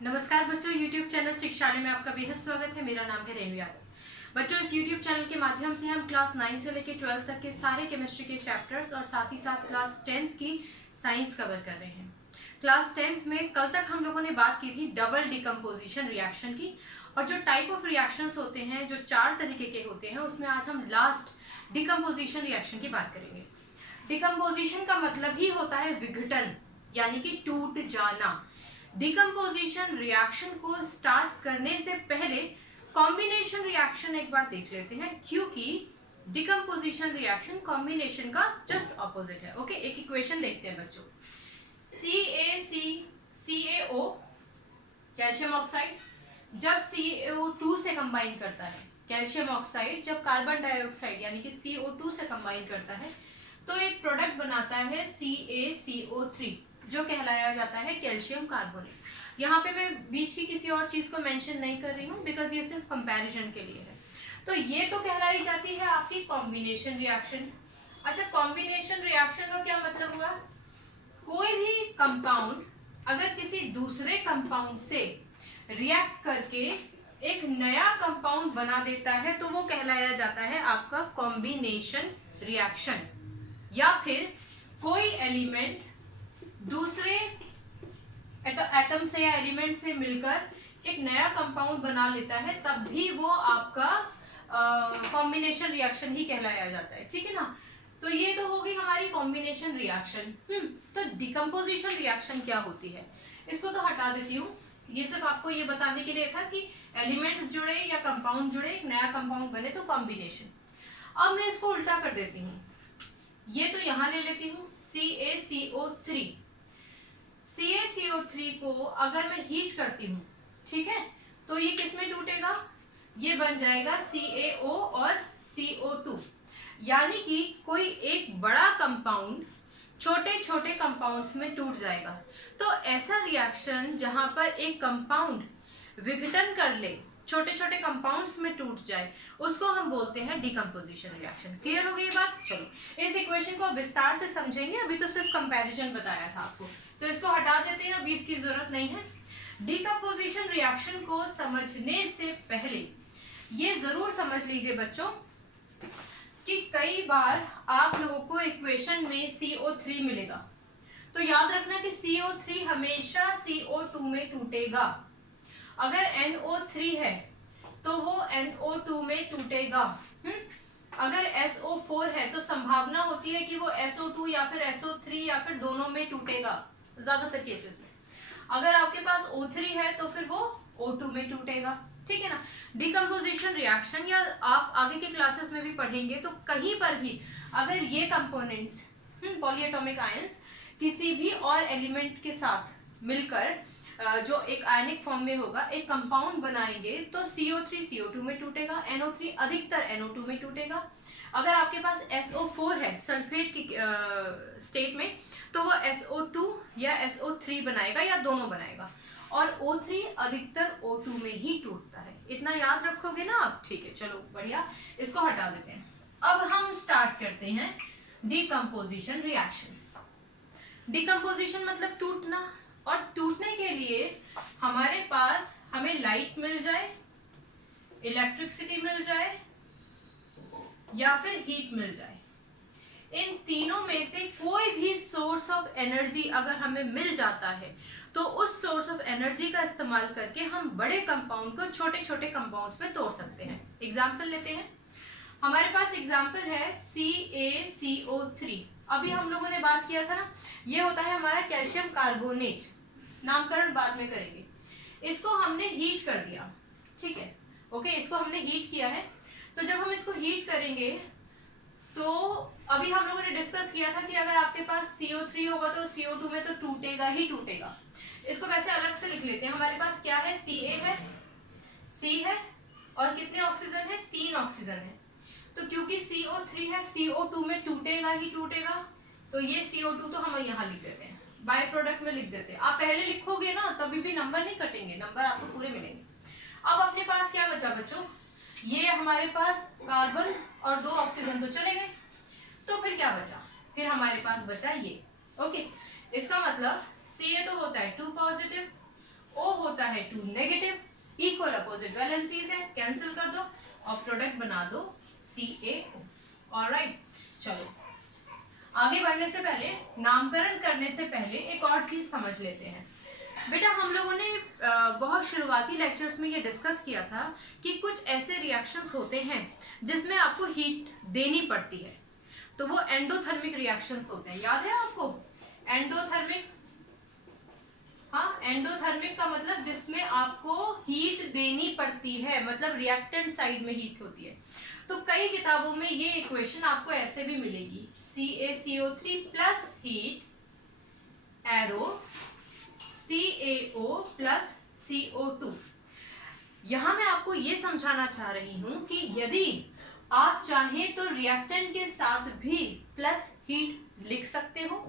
नमस्कार बच्चों, YouTube channel शिक्षालय में आपका बेहद स्वागत है। मेरा नाम है रेणु यादव। बच्चों, इस YouTube चैनल के माध्यम से हम क्लास 9 से लेकर 12 तक के सारे केमिस्ट्री के चैप्टर्स और साथ ही साथ क्लास 10th की साइंस कवर कर रहे हैं। क्लास 10th में कल तक हम लोगों ने बात की थी डबल डिकम्पोजिशन रिएक्शन की, और जो टाइप ऑफ रिएक्शंस होते हैं, जो 4 तरीके के होते हैं, उसमें आज हम लास्ट डिकम्पोजिशन रिएक्शन की बात करेंगे। डिकम्पोजिशन का मतलब ही होता है विघटन, यानी कि टूट जाना। डिकम्पोजिशन रिएक्शन को स्टार्ट करने से पहले कॉम्बिनेशन रिएक्शन एक बार देख लेते हैं, क्योंकि डिकम्पोजिशन रिएक्शन कॉम्बिनेशन का जस्ट ऑपोजिट है। ओके, एक इक्वेशन देखते हैं बच्चों। CaCO कैल्शियम ऑक्साइड जब CO2 से कंबाइन करता है, कैल्शियम ऑक्साइड जब कार्बन डाइऑक्साइड यानी कि CO2 से कंबाइन करता है तो एक प्रोडक्ट बनाता है CaCO3, जो कहलाया जाता है कैल्शियम कार्बोनेट। यहाँ पे मैं बीच की किसी और चीज को मेंशन नहीं कर रही हूँ, बिकॉज ये सिर्फ कंपैरिजन के लिए है। तो ये तो कहलाई जाती है आपकी कॉम्बिनेशन रिएक्शन। अच्छा, कॉम्बिनेशन रिएक्शन का क्या मतलब हुआ? कोई भी कंपाउंड अगर किसी दूसरे कंपाउंड से रिएक्ट करके एक नया कंपाउंड बना देता है तो वो कहलाया जाता है आपका कॉम्बिनेशन रिएक्शन। या फिर कोई एलिमेंट दूसरे एटम से या एलिमेंट से मिलकर एक नया कंपाउंड बना लेता है, तब भी वो आपका कॉम्बिनेशन रिएक्शन ही कहलाया जाता है। ठीक है ना? तो ये तो होगी हमारी कॉम्बिनेशन रिएक्शन। तो डिकम्पोजिशन रिएक्शन क्या होती है, इसको तो हटा देती हूँ। ये सिर्फ आपको ये बताने के लिए था कि एलिमेंट्स जुड़े या कंपाउंड जुड़े, एक नया कंपाउंड बने तो कॉम्बिनेशन। अब मैं इसको उल्टा कर देती हूँ, ये तो यहां ले लेती हूँ CaCO3। CaCO3 को अगर मैं हीट करती हूँ, ठीक है, तो ये किस में टूटेगा? ये बन जाएगा CaO और CO2। यानी कि कोई एक बड़ा कंपाउंड छोटे छोटे कंपाउंड्स में टूट जाएगा। तो ऐसा रिएक्शन जहां पर एक कंपाउंड विघटन कर ले, छोटे छोटे कंपाउंड्स में टूट जाए, उसको हम बोलते हैं डिकम्पोजिशन रिएक्शन। क्लियर हो गई ये बात? चलो इस इक्वेशन को विस्तार से समझेंगे। अभी तो सिर्फ कंपैरिजन बताया था आपको, तो इसको हटा देते हैं, अभी इसकी जरूरत नहीं है। डिकम्पोजिशन रिएक्शन को समझने से पहले ये जरूर समझ लीजिए बच्चों कि कई बार आप लोगों को इक्वेशन में CO3 मिलेगा, तो याद रखना कि CO3 हमेशा CO2 में टूटेगा। अगर NO3 है तो वो NO2 में टूटेगा। अगर SO4 है तो संभावना होती है कि वो SO2 या फिर SO3 या फिर दोनों में टूटेगा ज्यादातर केसेस में। अगर आपके पास O3 है तो फिर वो O2 में टूटेगा। ठीक है ना? डिकम्पोजिशन रिएक्शन या आप आगे के क्लासेस में भी पढ़ेंगे तो कहीं पर भी अगर ये कंपोनेंट्स पॉलीएटॉमिक आयंस किसी भी और एलिमेंट के साथ मिलकर जो एक आयनिक फॉर्म में होगा, एक कंपाउंड बनाएंगे, तो CO3 CO2 में टूटेगा, NO3 अधिकतर NO2 में टूटेगा। अगर आपके पास SO4 है सल्फेट की स्टेट में, तो वो SO2 या SO3 बनाएगा या दोनों बनाएगा, और O3 अधिकतर O2 में ही टूटता है। इतना याद रखोगे ना आप? ठीक है, चलो बढ़िया, इसको हटा देते हैं। अब हम स्टार्ट करते हैं डिकम्पोजिशन रिएक्शन। डिकम्पोजिशन मतलब टूटना, और टूटने के लिए हमारे पास हमें लाइट मिल जाए, इलेक्ट्रिसिटी मिल जाए या फिर हीट मिल जाए। इन तीनों में से कोई भी सोर्स ऑफ एनर्जी अगर हमें मिल जाता है तो उस सोर्स ऑफ एनर्जी का इस्तेमाल करके हम बड़े कंपाउंड को छोटे छोटे कंपाउंड्स में तोड़ सकते हैं। एग्जाम्पल लेते हैं। हमारे पास एग्जाम्पल है CaCO3। अभी हम लोगों ने बात किया था ना, ये होता है हमारा कैल्शियम कार्बोनेट, नामकरण बाद में करेंगे। इसको हमने हीट कर दिया, ठीक है, ओके, इसको हमने हीट किया है। तो जब हम इसको हीट करेंगे तो अभी हम लोगों ने डिस्कस किया था कि अगर आपके पास CO3 होगा तो CO2 में तो टूटेगा ही टूटेगा। इसको वैसे अलग से लिख लेते हैं। हमारे पास क्या है? Ca है, C है, और कितने ऑक्सीजन है? 3 ऑक्सीजन है। तो क्योंकि CO3 है, CO2 में टूटेगा ही टूटेगा, तो ये CO2 तो हम यहाँ लिख देते हैं, बाय प्रोडक्ट में लिख देते हैं। आप पहले लिखोगे ना तभी भी नंबर नहीं कटेंगे, नंबर आपको पूरे मिलेंगे। अब अपने पास क्या बचा बच्चों? ये हमारे पास कार्बन और 2 ऑक्सीजन तो चले गए, तो फिर क्या बचा? फिर हमारे पास बचा ये। ओके, इसका मतलब Ca तो होता है 2 पॉजिटिव, O होता है 2 नेगेटिव, इक्वल अपोजिट वैलेंसीज है, कैंसिल कर दो और प्रोडक्ट बना दो CaO। ऑलराइट, चलो आगे बढ़ने से पहले, नामकरण करने से पहले एक और चीज समझ लेते हैं। बेटा हम लोगों ने बहुत शुरुआती लेक्चर्स में ये डिस्कस किया था कि कुछ ऐसे रिएक्शंस होते हैं जिसमें आपको हीट देनी पड़ती है, तो वो एंडोथर्मिक रिएक्शंस होते हैं। याद है आपको एंडोथर्मिक? हाँ, एंडोथर्मिक का मतलब जिसमें आपको हीट देनी पड़ती है, मतलब रिएक्टेंट साइड में हीट होती है। तो कई किताबों में ये इक्वेशन आपको ऐसे भी मिलेगी, CaCO3 plus heat arrow CaO plus CO2। यहां मैं आपको ये समझाना चाह रही हूं कि यदि आप चाहें तो रिएक्टेंट के साथ भी प्लस हीट लिख सकते हो,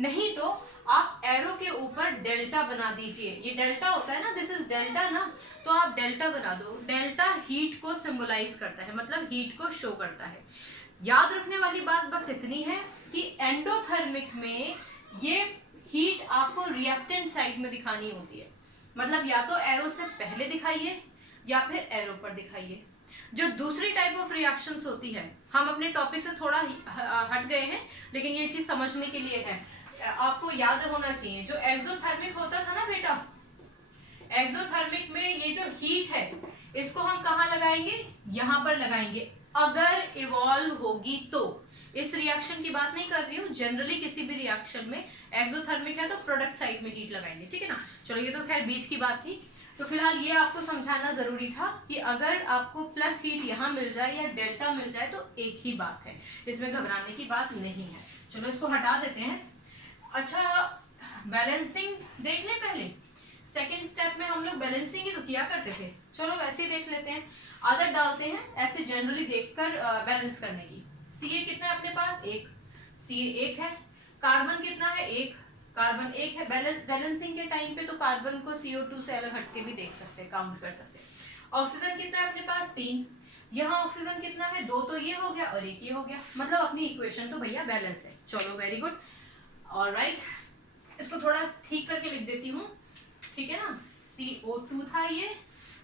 नहीं तो आप एरो के ऊपर डेल्टा बना दीजिए। ये डेल्टा होता है ना, दिस इज डेल्टा ना, तो आप डेल्टा बना दो। डेल्टा हीट को सिंबलाइज करता है, मतलब हीट को शो करता है। याद रखने वाली बात बस इतनी है कि एंडोथर्मिक में ये हीट आपको रिएक्टेंट साइड में दिखानी होती है, मतलब या तो एरो से पहले दिखाइए या फिर एरो पर दिखाइए। जो दूसरी टाइप ऑफ रिएक्शंस होती है, हम अपने टॉपिक से थोड़ा हट गए हैं लेकिन ये चीज समझने के लिए है, आपको याद होना चाहिए। जो एक्सोथर्मिक होता था ना बेटा, एक्सोथर्मिक में ये जो हीट है इसको हम कहाँ लगाएंगे? यहाँ पर लगाएंगे, अगर इवॉल्व होगी तो। इस रिएक्शन की बात नहीं कर रही हूँ, जनरली किसी भी रिएक्शन में एक्सोथर्मिक है तो प्रोडक्ट साइड में हीट लगाएंगे, ठीक है ना। चलो ये तो खैर बीच की बात थी, तो फिलहाल ये आपको समझाना जरूरी था कि अगर आपको प्लस हीट यहाँ मिल जाए या डेल्टा मिल जाए तो एक ही बात है, इसमें घबराने की बात नहीं है। चलो इसको हटा देते हैं। अच्छा, बैलेंसिंग देख लें पहले। सेकेंड स्टेप में हम लोग बैलेंसिंग ही तो किया करते थे, चलो वैसे ही देख लेते हैं। आदत डालते हैं ऐसे जनरली देखकर बैलेंस करने की। Ca कितना है अपने पास? 1, Ca 1 है। कार्बन कितना है? 1, कार्बन 1 है। बैलेंसिंग के टाइम पे तो कार्बन को CO2 से अलग हटके भी देख सकते हैं, काउंट कर सकते हैं। ऑक्सीजन कितना है अपने पास? 3। यहाँ ऑक्सीजन कितना है? 2 तो ये हो गया और 1 ये हो गया, मतलब अपनी इक्वेशन तो भैया बैलेंस है। चलो वेरी गुड, ऑलराइट, इसको थोड़ा ठीक करके लिख देती हूँ, ठीक है ना। CO2 था ये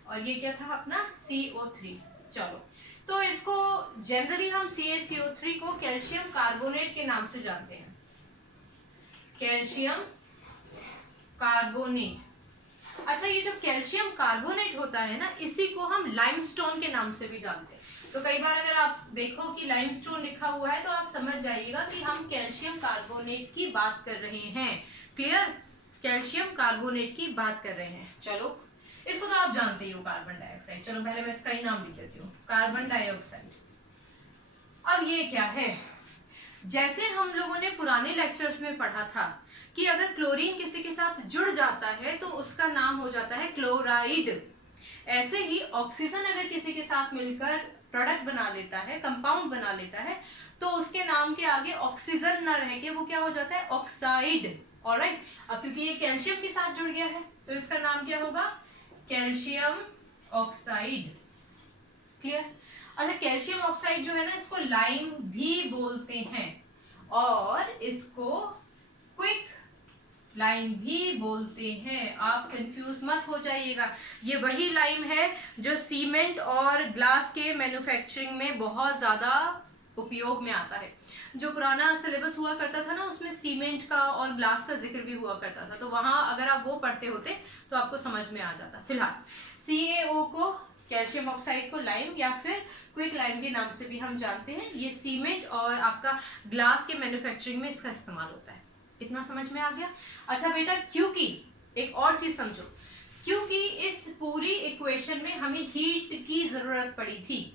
और ये क्या था अपना CO3। चलो तो इसको जनरली हम CaCO3 को कैल्शियम कार्बोनेट के नाम से जानते हैं, कैल्शियम कार्बोनेट। अच्छा, ये जो कैल्शियम कार्बोनेट होता है ना, इसी को हम लाइमस्टोन के नाम से भी जानते हैं। तो कई बार अगर आप देखो कि लाइमस्टोन लिखा हुआ है तो आप समझ जाइएगा कि हम कैल्शियम कार्बोनेट की बात कर रहे हैं। क्लियर? कैल्शियम कार्बोनेट की बात कर रहे हैं। चलो इसको तो आप जानते ही हो, कार्बन डाइऑक्साइड। चलो पहले मैं इसका ही नाम लिख देती हूँ, कार्बन डाइऑक्साइड। अब ये क्या है? जैसे हम लोगों ने पुराने लेक्चर्स में पढ़ा था कि अगर क्लोरीन किसी के साथ जुड़ जाता है तो उसका नाम हो जाता है क्लोराइड। ऐसे ही ऑक्सीजन अगर किसी के साथ मिलकर प्रोडक्ट बना लेता है, कंपाउंड बना लेता है, तो उसके नाम के आगे ऑक्सीजन ना रह के वो क्या हो जाता है? ऑक्साइड। ऑलराइट, अब क्योंकि ये कैल्शियम के साथ जुड़ गया है तो इसका नाम क्या होगा? Calcium oxide. क्लियर? अच्छा, कैल्शियम ऑक्साइड जो है ना, इसको लाइम भी बोलते हैं और इसको क्विक लाइम भी बोलते हैं। आप कंफ्यूज मत हो जाइएगा, ये वही लाइम है जो सीमेंट और ग्लास के मैन्युफैक्चरिंग में बहुत ज्यादा उपयोग में आता है। जो पुराना सिलेबस हुआ करता था ना, उसमें सीमेंट का और ग्लास का जिक्र भी हुआ करता था, तो वहां अगर आप वो पढ़ते होते तो आपको समझ में आ जाता। फिलहाल CaO को, कैल्शियम ऑक्साइड को लाइम या फिर क्विक लाइम के नाम से भी हम जानते हैं। ये सीमेंट और आपका ग्लास के मैन्युफैक्चरिंग में इसका इस्तेमाल होता है। इतना समझ में आ गया? अच्छा बेटा, क्योंकि एक और चीज समझो, क्योंकि इस पूरी इक्वेशन में हमें हीट की जरूरत पड़ी थी,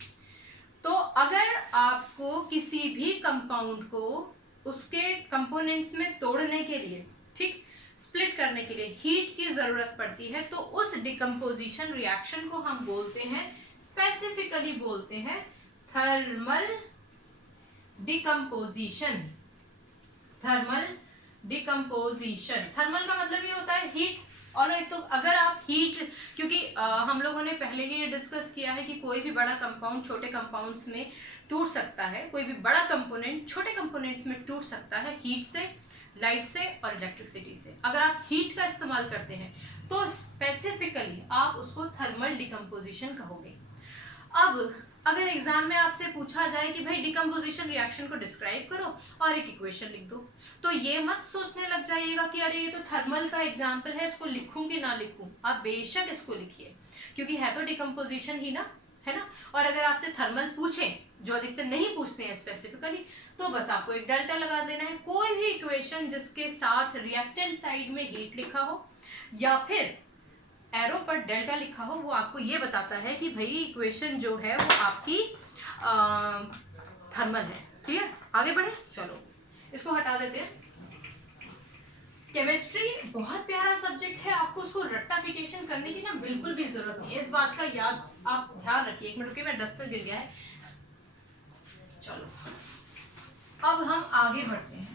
तो अगर आपको किसी भी कंपाउंड को उसके कंपोनेंट्स में तोड़ने के लिए, ठीक, स्प्लिट करने के लिए हीट की जरूरत पड़ती है, तो उस डिकम्पोजिशन रिएक्शन को हम बोलते हैं, स्पेसिफिकली बोलते हैं thermal decomposition. Thermal decomposition, thermal का मतलब ये होता है हीट। ऑलराइट, तो अगर आप हीट, क्योंकि हम लोगों ने पहले ही डिस्कस किया है कि कोई भी बड़ा कंपाउंड छोटे कंपाउंड्स में टूट सकता है, कोई भी बड़ा कंपोनेंट छोटे कंपोनेंट्स में टूट सकता है हीट से। लाइट से और इलेक्ट्रिसिटी से। अगर आप हीट का इस्तेमाल करते हैं तो स्पेसिफिकली आप उसको थर्मल डिकम्पोजिशन कहोगे। अब अगर एग्जाम में आपसे पूछा जाए कि भाई डिकम्पोजिशन रिएक्शन को डिस्क्राइब करो और एक इक्वेशन लिख दो, तो ये मत सोचने लग जाइएगा कि अरे ये तो थर्मल का एग्जाम्पल है, इसको लिखूं कि ना लिखूं। आप बेशक इसको लिखिए क्योंकि है तो डिकम्पोजिशन ही ना, है ना। और अगर आपसे थर्मल पूछे, जो अधिकतर नहीं पूछते हैं स्पेसिफिकली, तो बस आपको एक डेल्टा लगा देना है। कोई भी इक्वेशन जिसके साथ रिएक्टेंट साइड में हीट लिखा हो या फिर एरो पर डेल्टा लिखा हो, वो आपको ये बताता है कि भाई इक्वेशन जो है वो आपकी थर्मल है। क्लियर? आगे बढ़े, चलो इसको हटा देते हैं। केमिस्ट्री बहुत प्यारा सब्जेक्ट है, आपको उसको रट्टाफिकेशन करने की ना बिल्कुल भी जरूरत नहीं है। इस बात का याद आप ध्यान रखिए। एक मिनट रुकिए, मैं डस्टर गिर गया है। चलो अब हम आगे बढ़ते हैं।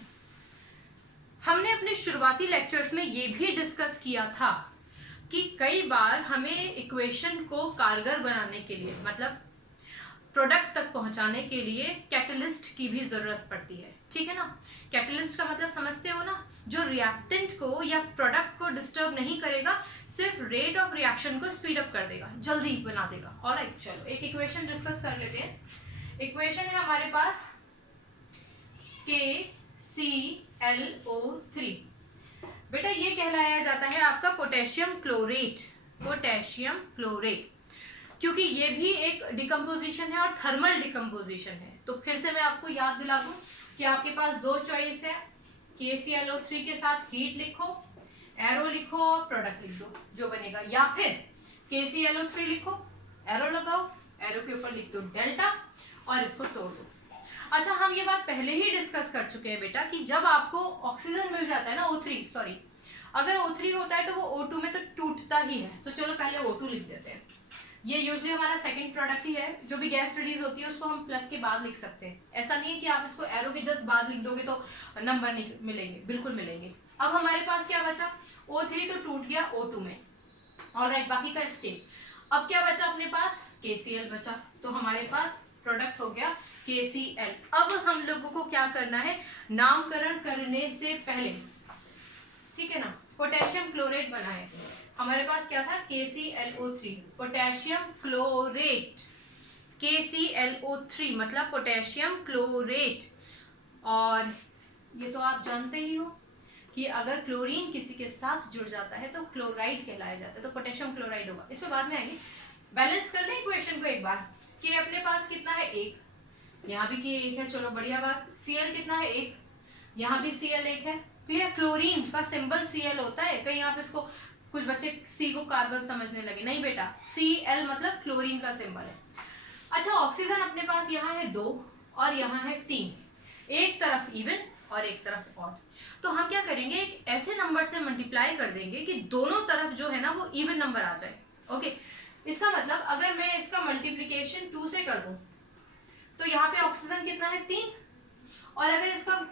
हमने अपने शुरुआती लेक्चर्स में ये भी डिस्कस किया था कि कई बार हमें इक्वेशन को कारगर बनाने के लिए, मतलब प्रोडक्ट तक पहुंचाने के लिए कैटलिस्ट की भी जरूरत पड़ती है। ठीक है ना। कैटलिस्ट का मतलब समझते हो ना, जो रिएक्टेंट को या प्रोडक्ट को डिस्टर्ब नहीं करेगा, सिर्फ रेट ऑफ रिएक्शन को स्पीड अप कर देगा, जल्दी बना देगा। ऑलराइट, चलो एक इक्वेशन डिस्कस कर लेते हैं। इक्वेशन है हमारे पास KClO3। बेटा ये कहलाया जाता है आपका पोटेशियम क्लोरेट, पोटेशियम क्लोरेट, क्योंकि ये भी एक डिकम्पोजिशन है और थर्मल डिकम्पोजिशन है। तो फिर से मैं आपको याद दिला दूं कि आपके पास दो चॉइस है, KClO3 के साथ हीट लिखो, एरो लिखो और प्रोडक्ट लिख दो जो बनेगा, या फिर KClO3 लिखो, एरो लगाओ, एरो के ऊपर लिख दो डेल्टा और इसको तोड़ दो। अच्छा, हम ये बात पहले ही डिस्कस कर चुके हैं बेटा कि जब आपको ऑक्सीजन मिल जाता है ना, O3 सॉरी, अगर O3 होता है तो वो O2 में तो टूटता ही है। तो चलो पहले O2 लिख देते हैं। ये यूजुअली हमारा सेकंड प्रोडक्ट ही है। जो भी गैस रिलीज होती है उसको हम प्लस के बाद लिख सकते हैं। ऐसा नहीं है कि आप इसको एरो के जस्ट बाद लिख दोगे तो नंबर नहीं मिलेंगे, बिल्कुल मिलेंगे। अब हमारे पास क्या बचा, O3 तो टूट गया O2 में, ऑलराइट, बाकी का स्टेप। अब क्या बचा अपने पास, KCl बचा। तो हमारे पास प्रोडक्ट हो गया KCl। अब हम लोगों को क्या करना है, नामकरण करने से पहले, ठीक है ना, पोटेशियम क्लोरेट बनाए। हमारे पास क्या था, KClO3, पोटेशियम क्लोरेट, KClO3 मतलब पोटेशियम क्लोरेट। और ये तो आप जानते ही हो कि अगर क्लोरीन किसी के साथ जुड़ जाता है तो क्लोराइड कहलाया जाता है, तो पोटेशियम क्लोराइड होगा। इसमें बाद में आएंगे। बैलेंस कर लें इक्वेशन को एक बार। कि अपने पास कितना है, 1, यहाँ भी कि 1 है, चलो बढ़िया बात। Cl कितना है, 1, यहाँ भी Cl 1 है। क्लियर? क्लोरीन का सिंबल Cl होता है। कहीं आप इसको, कुछ बच्चे C को कार्बन समझने लगे, नहीं बेटा, Cl मतलब क्लोरीन का सिंबल है। अच्छा, ऑक्सीजन अपने पास यहाँ है 2 और यहाँ है 3, एक तरफ इवन और एक तरफ ऑड। तो हम क्या करेंगे, एक ऐसे नंबर से मल्टीप्लाई कर देंगे कि दोनों तरफ जो है ना वो इवन नंबर आ जाए। ओके, इसका मतलब अगर मैं इसका मल्टीप्लीकेशन 2 से कर दूं तो यहाँ पे ऑक्सीजन कितना है, 3। और अगर इसका,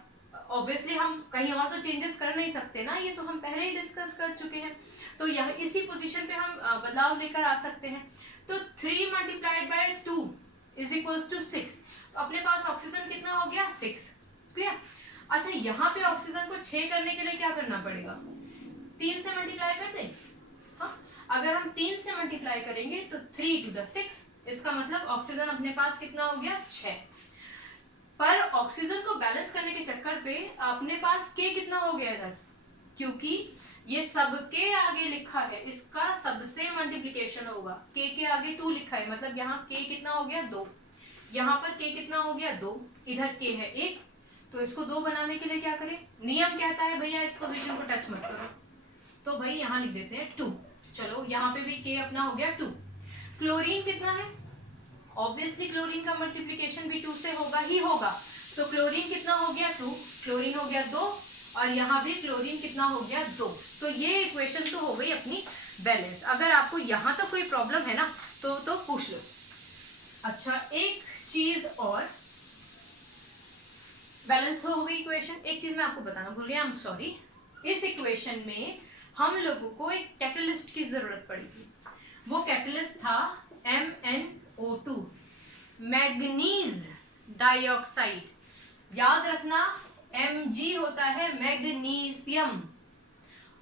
ऑब्वियसली हम कहीं और तो चेंजेस कर नहीं सकते ना, ये तो हम पहले ही डिस्कस कर चुके हैं। तो यह इसी पोजीशन पे हम बदलाव लेकर आ सकते हैं। तो 3 multiplied by 2 is equals to 6। तो अपने पास ऑक्सीजन कितना हो गया, 6। क्लियर? अच्छा, यहाँ पे ऑक्सीजन को 6 करने के लिए क्या करना पड़ेगा, 3 से मल्टीप्लाई कर दें। हाँ, अगर हम 3 से मल्टीप्लाई करेंगे तो 3 to the 6, इसका मतलब ऑक्सीजन अपने पास कितना हो गया, 6। पर ऑक्सीजन को बैलेंस करने के चक्कर पे अपने पास K कितना हो गया इधर, क्योंकि ये सबके आगे लिखा है, इसका सबसे मल्टीप्लिकेशन होगा। K के आगे 2 लिखा है, मतलब यहाँ K कितना हो गया, 2। यहाँ पर K कितना हो गया, 2। इधर K है 1, तो इसको 2 बनाने के लिए क्या करें, नियम कहता है भैया इस पोजीशन को टच मत करो, तो भाई यहाँ लिख देते हैं 2। चलो यहाँ पे भी K अपना हो गया 2। क्लोरीन कितना है, ऑब्वियसली क्लोरीन का मल्टीप्लिकेशन भी 2 से होगा ही होगा। तो क्लोरीन कितना हो गया, 2, क्लोरीन हो गया 2, और यहाँ भी क्लोरीन कितना हो गया, 2। तो ये इक्वेशन तो हो गई अपनी बैलेंस। अगर आपको यहाँ तक कोई प्रॉब्लम है ना तो पूछ लो। अच्छा, एक चीज और, बैलेंस हो गई इक्वेशन। एक चीज मैं आपको बताना भूल गया, आई एम सॉरी। इस इक्वेशन में हम लोगों को एक कैटलिस्ट की जरूरत पड़ी थी। वो कैटलिस्ट था MnO2, मैग्नीज डाइऑक्साइड। याद रखना, Mg होता है मैग्नीशियम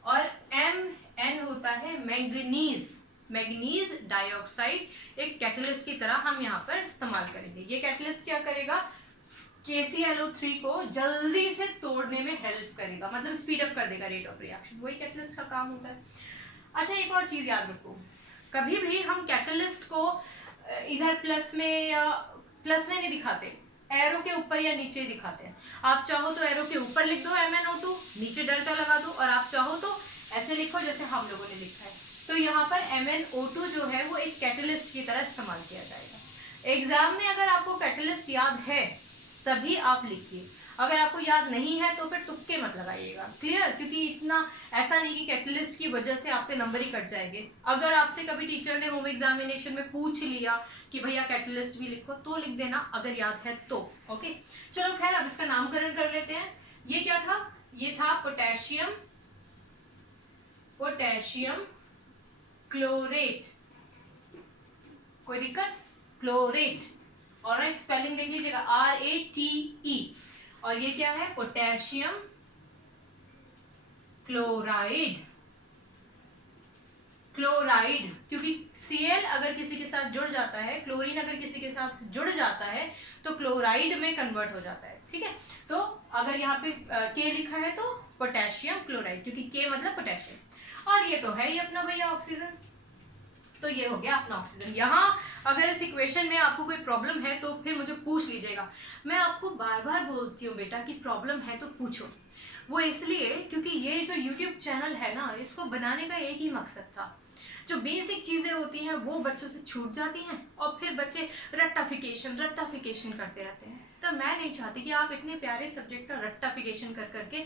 और Mn होता है मैग्नीज। मैग्नीज डाइऑक्साइड एक कैटलिस्ट की तरह हम यहाँ पर इस्तेमाल करेंगे। ये कैटलिस्ट क्या करेगा, KClO3 को जल्दी से तोड़ने में हेल्प करेगा, मतलब स्पीड अप कर देगा रेट ऑफ रिएक्शन, वही कैटलिस्ट का काम होता है। अच्छा, एक और चीज याद रखो, कभी भी हम कैटलिस्ट को इधर प्लस में या प्लस में नहीं दिखाते, एरो के ऊपर या नीचे दिखाते हैं। आप चाहो तो एरो के ऊपर लिख दो MnO2, नीचे डेल्टा लगा दो, और आप चाहो तो ऐसे लिखो जैसे हम लोगों ने लिखा है। तो यहाँ पर MnO2 जो है वो एक कैटलिस्ट की तरह इस्तेमाल किया जाएगा। एग्जाम में अगर आपको कैटलिस्ट याद है तभी आप लिखिए, अगर आपको याद नहीं है तो फिर तुक्के मत लगाइएगा, क्लियर? क्योंकि इतना ऐसा नहीं कि कैटलिस्ट की वजह से आपके नंबर ही कट जाएंगे। अगर आपसे कभी टीचर ने होम एग्जामिनेशन में पूछ लिया कि भैया कैटलिस्ट भी लिखो, तो लिख देना अगर याद है तो। ओके, चलो खैर अब इसका नामकरण कर लेते हैं। ये क्या था? ये था पोटेशियम क्लोरेट। कोई दिक्कत? क्लोरेट। ऑलराइट, स्पेलिंग देख लीजिएगा, RATE। और ये क्या है? Potassium chloride. क्लोराइड क्योंकि Cl अगर किसी के साथ जुड़ जाता है, क्लोरीन अगर किसी के साथ जुड़ जाता है तो क्लोराइड में कन्वर्ट हो जाता है। ठीक है, तो अगर यहाँ पे K लिखा है तो पोटेशियम क्लोराइड, क्योंकि K मतलब पोटेशियम। और ये तो है ही अपना भैया ऑक्सीजन, तो ये हो गया अपना ऑक्सीजन। यहाँ अगर इस इक्वेशन में आपको कोई प्रॉब्लम है तो फिर मुझे पूछ लीजिएगा। मैं आपको बार बार बोलती हूँ बेटा कि प्रॉब्लम है तो पूछो। वो इसलिए क्योंकि ये जो YouTube चैनल है ना, इसको बनाने का एक ही मकसद था, जो बेसिक चीज़ें होती हैं वो बच्चों से छूट जाती हैं और फिर बच्चे रट्टाफिकेशन करते रहते हैं। तो मैं नहीं चाहती कि आप इतने प्यारे सब्जेक्ट का रट्टाफिकेशन कर करके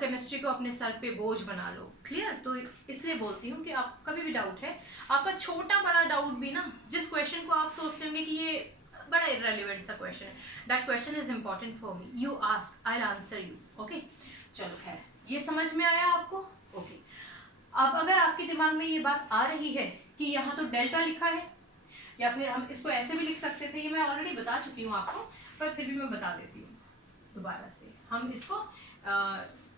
केमिस्ट्री को अपने सर पे बोझ बना लो, क्लियर? तो इसलिए बोलती हूँ कि आप कभी भी डाउट है, आपका छोटा बड़ा डाउट भी ना, जिस क्वेश्चन को आप सोचते होंगे कि ये बड़ा इररिलेवेंट सा क्वेश्चन है, that question is important for me, you ask, I will answer you. Okay, चलो खैर, ये समझ में आया आपको? ओके, अब अगर आपके दिमाग में ये बात आ रही है कि यहाँ तो डेल्टा लिखा है, या फिर हम इसको ऐसे भी लिख सकते थे, ये मैं ऑलरेडी बता चुकी हूँ आपको, पर फिर भी मैं बता देती हूँ दोबारा से। हम इसको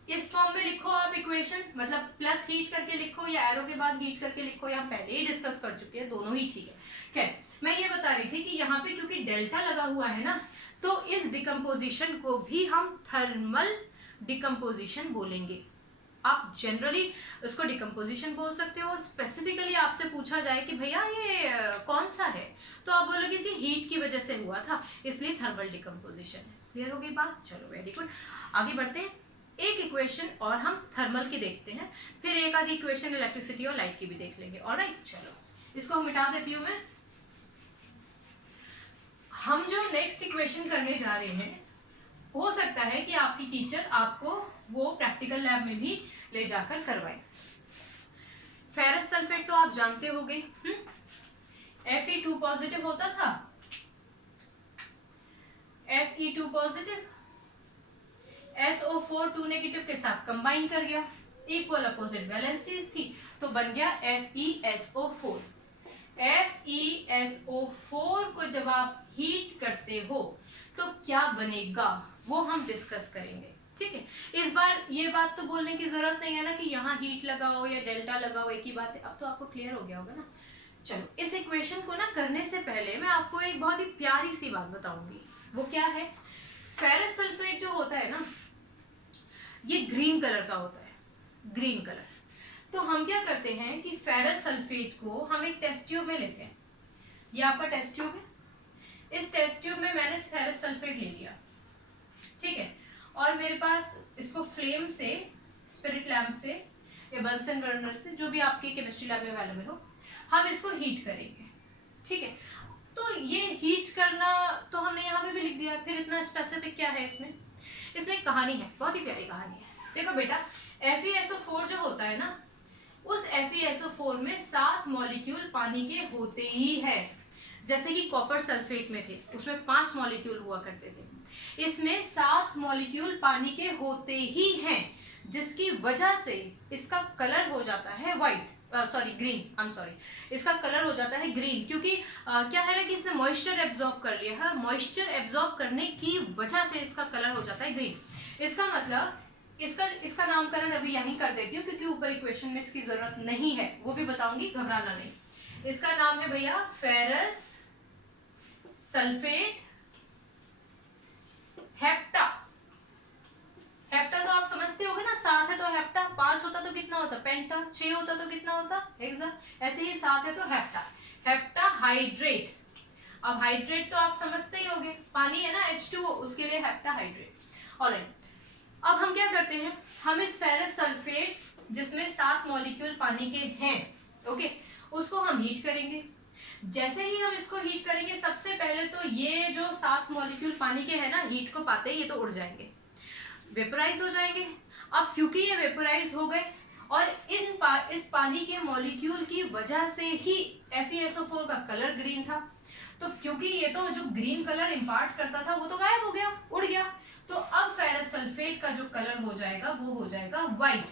इस फॉर्म में लिखो आप इक्वेशन, मतलब प्लस हीट करके लिखो या एरो के बाद हीट करके लिखो, या हम पहले ही डिस्कस कर चुके हैं, दोनों ही ठीक है। खैर, मैं ये बता रही थी कि यहाँ पे क्योंकि डेल्टा लगा हुआ है ना, तो इस डिकम्पोजिशन को भी हम थर्मल डिकम्पोजिशन बोलेंगे। आप जनरली उसको डिकम्पोजिशन बोल सकते हो, स्पेसिफिकली आपसे पूछा जाए कि भैया ये कौन सा है, तो आप बोलोगे जी हीट की वजह से हुआ था, इसलिए थर्मल डिकम्पोजिशन है। क्लियर हो गई बात? चलो वेरी गुड, आगे बढ़ते हैं। एक इक्वेशन और हम थर्मल की देखते हैं, फिर एक आधी इक्वेशन इलेक्ट्रिसिटी और लाइट की भी देख लेंगे। ऑलराइट, चलो इसको मिटा देती हूँ मैं। हम जो नेक्स्ट इक्वेशन करने जा रहे हैं, हो सकता है कि आपकी टीचर आपको वो प्रैक्टिकल लैब में भी ले जाकर करवाए। फेरस सल्फेट तो आप जानते होंगे, Fe2 पॉजिटिव होता था, Fe2 पॉजिटिव SO4 2 नेगेटिव के साथ कंबाइन कर गया, इक्वल अपोजिट वैलेंसीज थी, तो बन गया FeSO4। FeSO4 को जब आप हीट करते हो तो क्या बनेगा वो हम डिस्कस करेंगे। ठीक है, इस बार ये बात तो बोलने की जरूरत नहीं है ना कि यहाँ हीट लगाओ या डेल्टा लगाओ, एक ही बात है। अब तो आपको क्लियर हो गया होगा ना। चलो, इस इक्वेशन को ना करने से पहले मैं आपको एक बहुत ही प्यारी सी बात बताऊंगी। वो क्या है? फेरस सल्फेट जो होता है ना, ये ग्रीन कलर का होता है, ग्रीन कलर। तो हम क्या करते हैं कि फेरस सल्फेट को हम एक टेस्ट ट्यूब में लेते हैं। ये आपका टेस्ट ट्यूब है, इस टेस्ट ट्यूब में मैंने फेरस सल्फेट ले लिया, ठीक है, और मेरे पास इसको फ्लेम से, स्पिरिट लैम्प से या बंसन बर्नर से, जो भी आपके केमिस्ट्री लैब में अवेलेबल हो, हम इसको हीट करेंगे। ठीक है, तो ये हीट करना तो हमने यहाँ पे भी लिख दिया। फिर इतना स्पेसिफिक क्या है इसमें? इसमें कहानी है, बहुत ही प्यारी कहानी है। देखो बेटा, FeSO4 जो होता है ना, उस FeSO4 में 7 मॉलिक्यूल पानी के होते ही है। जैसे कि कॉपर सल्फेट में थे, उसमें 5 मॉलिक्यूल हुआ करते थे, इसमें 7 मॉलिक्यूल पानी के होते ही हैं, जिसकी वजह से इसका कलर हो जाता है white, green, I am sorry, इसका कलर हो जाता है ग्रीन, क्योंकि क्या है ना कि इसने मॉइस्चर एब्जॉर्ब कर लिया है, मॉइस्चर एब्जॉर्ब करने की वजह से इसका कलर हो जाता है ग्रीन। इसका मतलब इसका नामकरण अभी यहीं कर देती हूँ क्योंकि ऊपर इक्वेशन में इसकी जरूरत नहीं है, वो भी बताऊंगी, घबराना नहीं। इसका नाम है भैया फेरस सल्फेट हेप्टा। हेप्टा तो आप समझते होगे ना, 7 है तो हेप्टा, 5 होता तो कितना होता पेंटा, 6 होता तो कितना होता हेक्सा, ऐसे ही 7 है तो हेप्टा। हेप्टा हाइड्रेट, अब हाइड्रेट तो आप समझते ही होंगे, पानी है ना H2O, उसके लिए हेप्टा हाइड्रेट। ऑलराइट, अब हम क्या करते हैं, हम इस फेरस सल्फेट जिसमें 7 मॉलिक्यूल पानी के हैं, ओके, उसको हम हीट करेंगे। जैसे ही हम इसको हीट करेंगे, सबसे पहले तो ये जो 7 मॉलिक्यूल पानी के हैं ना, हीट को पाते ही ये तो उड़ जाएंगे, वेपोराइज हो जाएंगे। अब क्योंकि ये वेपोराइज हो गए और इस पानी के मॉलिक्यूल की वजह से ही FeSO4 का कलर ग्रीन था, तो क्योंकि ये तो जो ग्रीन कलर इंपार्ट करता था वो तो गायब हो गया, उड़ गया, तो अब फेरस सल्फेट का जो कलर हो जाएगा वो हो जाएगा व्हाइट।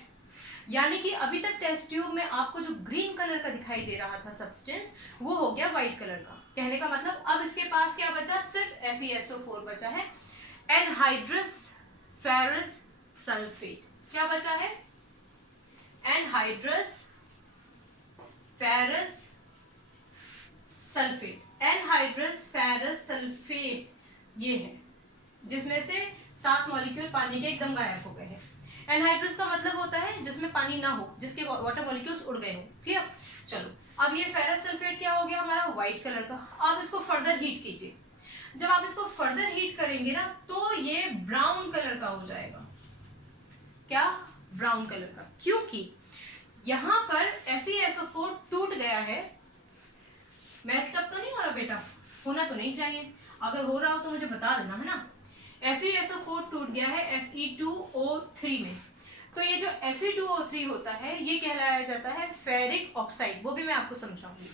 यानी कि अभी तक टेस्ट ट्यूब में आपको जो ग्रीन कलर का दिखाई दे रहा था सब्सटेंस, वो हो गया व्हाइट कलर का। कहने का मतलब अब इसके पास क्या बचा, सिर्फ FeSO4 बचा है, एनहाइड्रस फेरस सल्फेट। क्या बचा है, anhydrous ferrous sulphate. Anhydrous ferrous sulphate ये है जिसमें से 7 मॉलिक्यूल पानी के एकदम गायब हो गए हैं। एनहाइड्रस का मतलब होता है जिसमें पानी ना हो, जिसके वाटर मॉलिक्यूल्स उड़ गए हो, क्लियर। चलो, अब ये फेरस सल्फेट क्या हो गया हमारा, व्हाइट कलर का। अब इसको फर्दर हीट कीजिए, जब आप इसको फर्दर हीट करेंगे ना तो ये ब्राउन कलर का हो जाएगा। क्या, ब्राउन कलर का, क्योंकि यहां पर FeSO4 टूट गया है। मैस्ड अप तो नहीं हो रहा बेटा, होना तो नहीं चाहिए, अगर हो रहा हो तो मुझे बता देना, है ना। FeSO4 टूट गया है Fe2O3 में, तो ये जो Fe2O3 होता है ये कहलाया जाता है फेरिक ऑक्साइड, वो भी मैं आपको समझाऊंगी।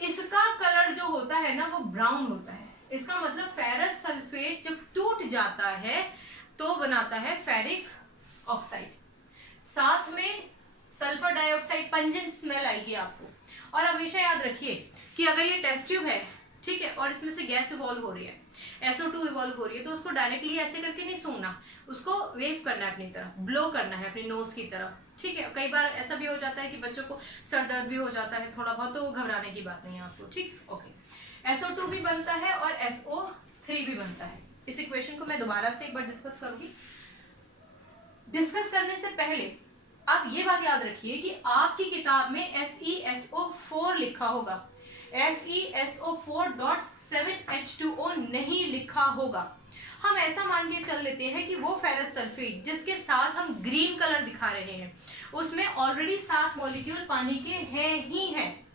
इसका कलर जो होता है ना वो ब्राउन होता है। इसका मतलब फेरस सल्फेट जब टूट जाता है तो बनाता है फेरिक ऑक्साइड, साथ में सल्फर डाइऑक्साइड, पंजेंट स्मेल आएगी आपको। और हमेशा याद रखिए कि अगर ये टेस्ट ट्यूब है, ठीक है, और इसमें से गैस इवॉल्व हो रही है, SO2 इवॉल्व हो रही है, तो उसको डायरेक्टली ऐसे करके नहीं सूंघना, उसको वेव करना है अपनी तरफ, ब्लो करना है अपनी नोज की तरफ, ठीक है। कई बार ऐसा भी हो जाता है कि बच्चों को सर दर्द भी हो जाता है थोड़ा बहुत, तो घबराने की बात नहीं है आपको, ठीक, ओके। SO2 भी बनता है और SO3 भी बनता है। इस इक्वेशन को मैं दोबारा से एक बार डिस्कस करूंगी। डिस्कस करने से पहले आप ये बात याद रखिए कि आपकी किताब में FeSO4 लिखा होगा, FeSO4.7H2O नहीं लिखा होगा। हम ऐसा मान के चल लेते हैं कि वो फेरस सल्फेट जिसके साथ हम ग्रीन कलर दिखा रहे हैं उसमें ऑलरेडी 7 मॉलिक्यूल पानी के हैं ही हैं,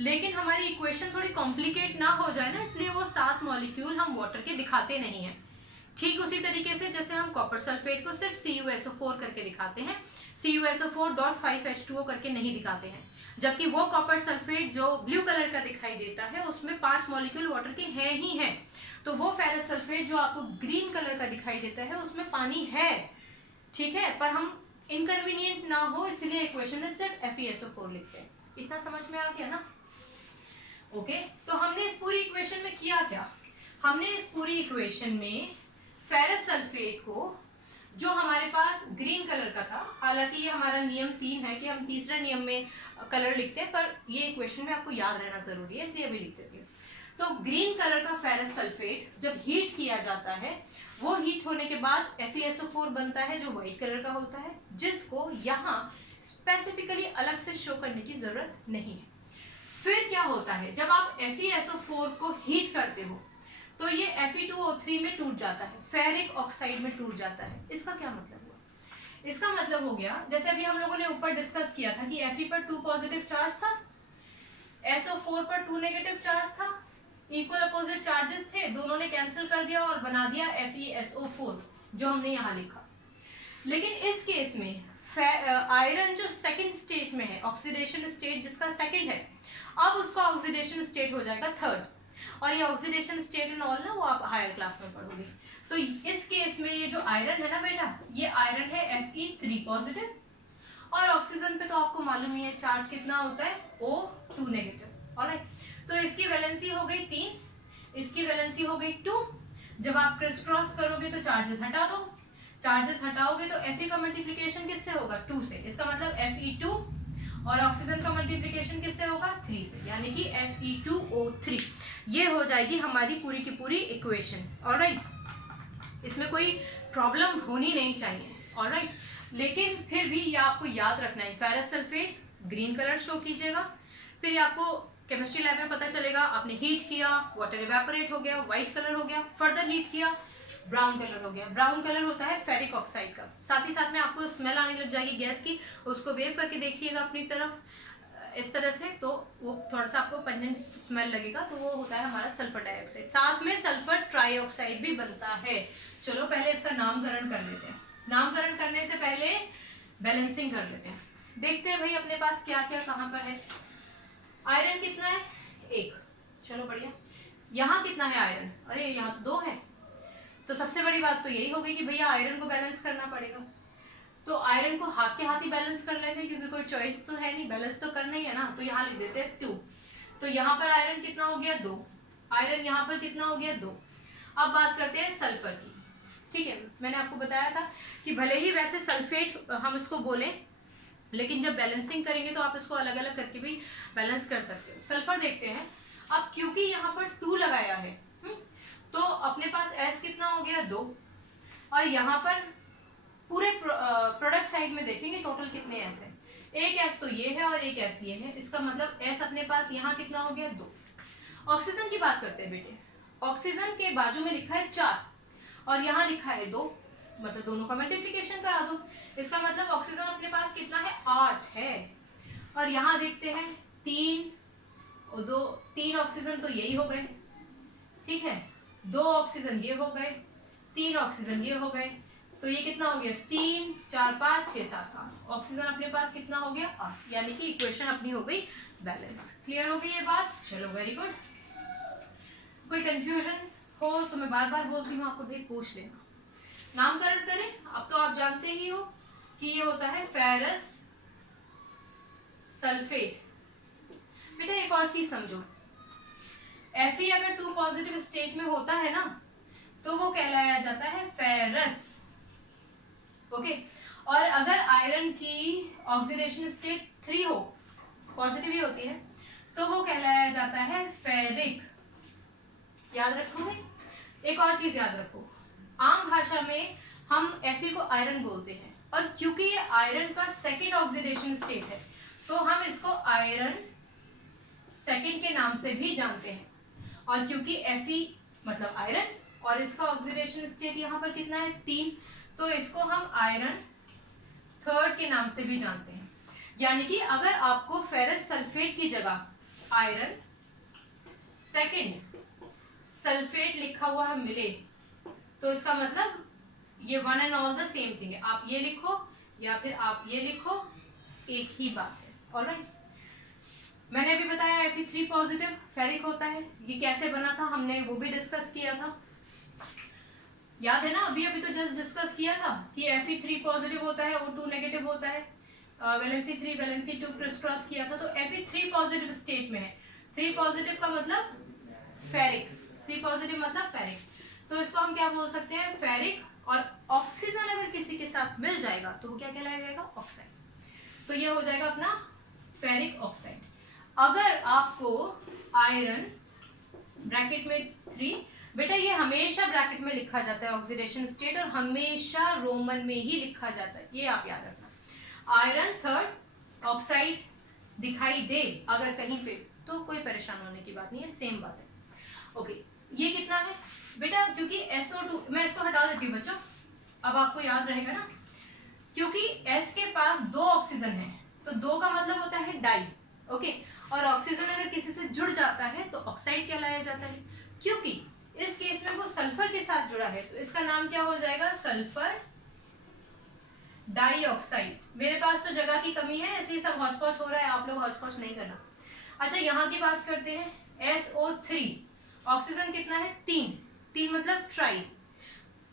लेकिन हमारी इक्वेशन थोड़ी कॉम्प्लिकेट ना हो जाए ना, इसलिए वो 7 मॉलिक्यूल हम वाटर के दिखाते नहीं हैं। ठीक उसी तरीके से जैसे हम कॉपर सल्फेट को सिर्फ CuSO4 करके दिखाते हैं, CuSO4.5H2O करके नहीं दिखाते हैं, जबकि वो कॉपर सल्फेट जो ब्लू कलर का दिखाई देता है उसमें 5 मॉलिक्यूल वाटर के हैं ही हैं। तो वो फेरस सल्फेट जो आपको ग्रीन कलर का दिखाई देता है उसमें पानी है, ठीक है, पर हम इनकन्वीनियंट ना हो इसलिए इक्वेशन में सिर्फ FeSO4 लिखते हैं। इतना समझ में आ गया ना, ओके। तो हमने इस पूरी इक्वेशन में किया क्या, हमने इस पूरी इक्वेशन में फेरस सल्फेट को जो हमारे पास ग्रीन कलर का था, हालांकि ये हमारा नियम 3 है कि हम तीसरे नियम में कलर लिखते हैं, पर ये इक्वेशन में आपको याद रहना जरूरी है इसलिए अभी लिख देती हूँ। तो ग्रीन कलर का फेरस सल्फेट जब हीट किया जाता है, वो हीट होने के बाद FeSO4 बनता है जो व्हाइट कलर का होता है, जिसको यहाँ स्पेसिफिकली अलग से शो करने की जरूरत नहीं है। फिर क्या होता है, जब आप FeSO4 को हीट करते हो तो ये Fe2O3 में टूट जाता है, फेरिक ऑक्साइड में टूट जाता है। इसका क्या मतलब हुआ, इसका मतलब हो गया जैसे अभी हम लोगों ने ऊपर डिस्कस किया था कि Fe पर 2 पॉजिटिव चार्ज था, SO4 पर 2 नेगेटिव चार्ज था, इक्वल अपोजिट चार्जेस थे, दोनों ने कैंसिल कर दिया और बना दिया FeSO4 जो हमने यहाँ लिखा। लेकिन इस केस में आयरन जो सेकंड स्टेट में है, ऑक्सीडेशन स्टेट जिसका सेकंड है, अब उसका ऑक्सीडेशन स्टेट हो जाएगा थर्ड, और ये ऑक्सीडेशन स्टेट एंड ऑल ना वो आप हायर क्लास में पढ़ोगे। तो इस केस में ये जो आयरन है ना बेटा, ये आयरन है Fe3 पॉजिटिव, और ऑक्सीजन पे तो आपको मालूम ही है चार्ज कितना होता है, O2 नेगेटिव, ऑलराइट। तो इसकी वैलेंसी हो गई 3, इसकी वैलेंसी हो गई 2, जब आप क्रिस क्रॉस करोगे तो चार्जेस हटा दो, चार्जेस हटाओगे तो Fe का मल्टीप्लिकेशन किससे होगा 2 से, इसका मतलब Fe2, और ऑक्सीजन का मल्टीप्लिकेशन किससे होगा 3 से, यानी कि Fe2O3। ये हो जाएगी हमारी पूरी की पूरी इक्वेशन। ऑलराइट, इसमें कोई प्रॉब्लम होनी नहीं चाहिए। ऑलराइट, लेकिन फिर भी ये आपको याद रखना है, ferrous sulphate green colour show कीजिएगा, फिर आपको केमिस्ट्री लैब में पता चलेगा आपने हीट किया, वाटर इवेपोरेट हो गया, व्हाइट कलर हो गया, फर्दर हीट किया, ब्राउन कलर हो गया। ब्राउन कलर होता है फेरिक ऑक्साइड का। साथ ही साथ में आपको स्मेल आने लग जाएगी गैस की, उसको वेव करके देखिएगा अपनी तरफ इस तरह से, तो वो थोड़ा सा आपको पंजेंट स्मेल लगेगा, तो वो होता है हमारा सल्फर डाइऑक्साइड। साथ में सल्फर ट्राइऑक्साइड भी बनता है। चलो पहले इसका नामकरण कर लेते हैं। नामकरण करने से पहले बैलेंसिंग कर लेते हैं। देखते हैं भाई अपने पास क्या क्या कहाँ पर है। आयरन कितना है 1, चलो बढ़िया। यहाँ कितना है आयरन, अरे यहाँ तो 2 है। तो सबसे बड़ी बात तो यही हो गई कि भैया आयरन को बैलेंस करना पड़ेगा, तो आयरन को हाथ के हाथ ही बैलेंस कर लेंगे, क्योंकि कोई चॉइस तो है नहीं, बैलेंस तो करना ही है ना। तो यहाँ लिख देते हैं 2। तो यहाँ पर आयरन कितना हो गया 2, आयरन यहाँ पर कितना हो गया 2। अब बात करते हैं सल्फर की। ठीक है, मैंने आपको बताया था कि भले ही वैसे सल्फेट हम इसको बोलें, लेकिन जब बैलेंसिंग करेंगे तो आप इसको अलग अलग करके भी बैलेंस कर सकते हो। सल्फर देखते हैं। अब क्योंकि यहाँ पर 2 लगाया है, तो अपने पास S कितना हो गया 2, और यहाँ पर पूरे प्रोडक्ट साइड में देखेंगे टोटल कितने S है। एक S तो ये है और एक S ये है, इसका मतलब S अपने पास यहाँ कितना हो गया 2। ऑक्सीजन की बात करते हैं बेटे। ऑक्सीजन के बाजू में लिखा है 4 और यहाँ लिखा है 2, मतलब दोनों का मल्टीप्लिकेशन करा दो। इसका मतलब ऑक्सीजन अपने पास कितना है 8 है, और यहाँ देखते हैं 3 और 2, 3 ऑक्सीजन तो यही हो गए, ठीक है, 2 ऑक्सीजन ये हो गए, 3 ऑक्सीजन ये हो गए, तो ये कितना हो गया 3 4 5 6 7 8। ऑक्सीजन अपने पास कितना हो गया 8, यानी कि इक्वेशन अपनी हो गई बैलेंस। क्लियर हो गई ये बात, चलो वेरी गुड। कोई कंफ्यूजन हो तो मैं बार बार बोलती हूँ आपको, भाई पूछ लेना। नामकरण करें। अब तो आप जानते ही हो कि ये होता है फेरस सल्फेट। बेटा एक और चीज समझो, Fe अगर 2 पॉजिटिव स्टेट में होता है ना, तो वो कहलाया जाता है फेरस। ओके, और अगर आयरन की ऑक्सीडेशन स्टेट 3 हो, पॉजिटिव ही होती है, तो वो कहलाया जाता है फेरिक। याद रखोगे। एक और चीज याद रखो, आम भाषा में हम Fe को आयरन बोलते हैं, और क्योंकि ये आयरन का सेकेंड ऑक्सीडेशन स्टेट है, तो हम इसको आयरन सेकेंड के नाम से भी जानते हैं। और क्योंकि Fe मतलब आयरन, और इसका ऑक्सीडेशन स्टेट यहाँ पर कितना है 3, तो इसको हम आयरन थर्ड के नाम से भी जानते हैं। यानी कि अगर आपको फेरस सल्फेट की जगह आयरन सेकेंड सल्फेट लिखा हुआ है मिले, तो इसका मतलब ये one and all the same thing है। आप ये लिखो या फिर आप ये लिखो, एक ही बात है। ऑलराइट, मैंने अभी बताया Fe3 पॉजिटिव फेरिक होता है। ये कैसे बना था हमने वो भी डिस्कस किया था, याद है ना। अभी अभी तो जस्ट डिस्कस किया था कि Fe3 पॉजिटिव होता है, O2 नेगेटिव होता है, वैलेंसी 3 वैलेंसी 2 क्रिस क्रॉस किया था। तो Fe3 पॉजिटिव स्टेट में है। 3 पॉजिटिव का मतलब फेरिक, 3 पॉजिटिव मतलब फेरिक, तो इसको हम क्या बोल सकते हैं फेरिक। और ऑक्सीजन अगर किसी के साथ मिल जाएगा तो वो क्या कहलाया जाएगा ऑक्साइड। तो ये हो जाएगा अपना फेरिक ऑक्साइड। अगर आपको आयरन ब्रैकेट में 3, बेटा ये हमेशा ब्रैकेट में लिखा जाता है ऑक्सीडेशन स्टेट, और हमेशा रोमन में ही लिखा जाता है, ये आप याद रखना। आयरन थर्ड ऑक्साइड दिखाई दे अगर कहीं पे, तो कोई परेशान होने की बात नहीं है, सेम बात है। ओके, ये कितना है बेटा, क्योंकि SO2, मैं इसको हटा देती हूँ बच्चों, अब आपको याद रहेगा ना, क्योंकि S के पास 2 ऑक्सीजन है, तो 2 का मतलब होता है डाई। ओके, और ऑक्सीजन अगर किसी से जुड़ जाता है तो ऑक्साइड कहलाया जाता है। क्योंकि इस केस में वो सल्फर के साथ जुड़ा है, तो इसका नाम क्या हो जाएगा सल्फर डाइऑक्साइड। मेरे पास तो जगह की कमी है इसलिए सब हौच-पौच हो रहा है, आप लोग हौच-पौच नहीं करना। अच्छा, यहाँ की बात करते हैं SO3, ऑक्सीजन कितना है 3 मतलब